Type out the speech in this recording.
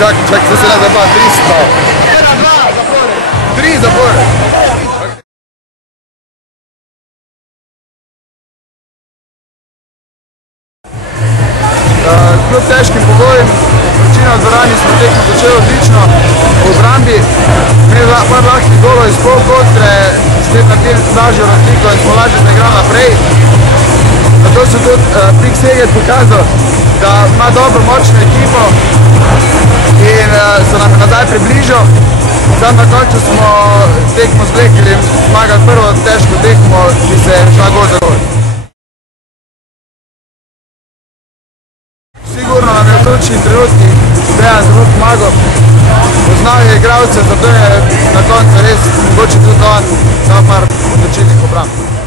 Čak, se ne zaba, 3 zapore. Kljub težkim pogojem, večina v dvorani smo tekmo začeli odlično v obrambi. Imeli par lahkih golov iz pol kontre, spet naredili lažjo razliko in smo lažje zaigrali naprej. Zato so tudi Pik Szeged pokazal, da ima dobro močno ekipo in se nam nazaj približal. Sam na koncu smo tekmo zvlekli in zmagali prvo težko tekmo, ki se je šla gol za gol. Sigurno nam je v ključnih trenutkih Dejan zelo pomagal. Poznal je igralce, zato je na koncu res mogoče tudi on dal par odločilnih obramb.